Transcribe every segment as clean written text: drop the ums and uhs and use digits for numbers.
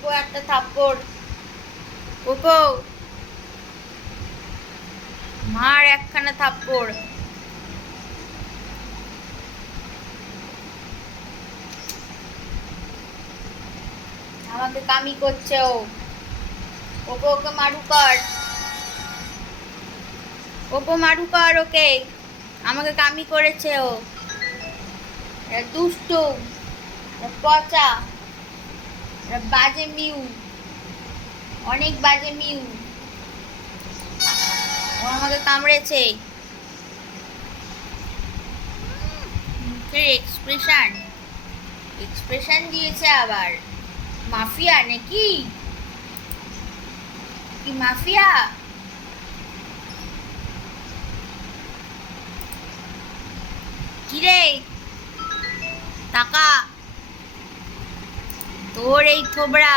Cocoa একটা থাপ্পড়। Cocoa মার একখানা থাপ্পড়। আমাকে কামি করছে ও। কোকো ওকে মারু কর। কোকো মারু কর ওকে। আমাকে কামি করেছে ও। দুষ্টু, পচা, বাজে মিউ, অনেক বাজে মিউ। ও আমাকে কামড়েছে। মুখের এক্সপ্রেশন এক্সপ্রেশন দিয়েছে আবার। মাফিয়া নাকি? কি মাফিয়া? কিরে টাকা তোর এই থোবড়া,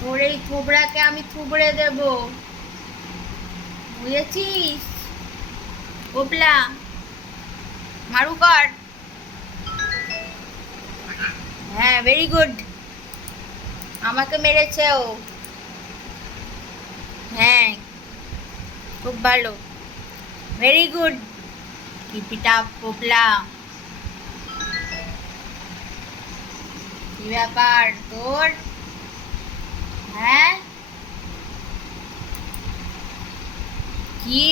তোর এই থোবড়াকে আমি থুবড়ে দেব, বুঝেছিস? গোপলা মারু কর। হ্যাঁ, ভেরি গুড। আমাকে মেরেছে ও। হ্যাঁ, খুব ভালো, very good. Keep it up Gopla. কি ব্যাপার তোর? হ্যাঁ, কি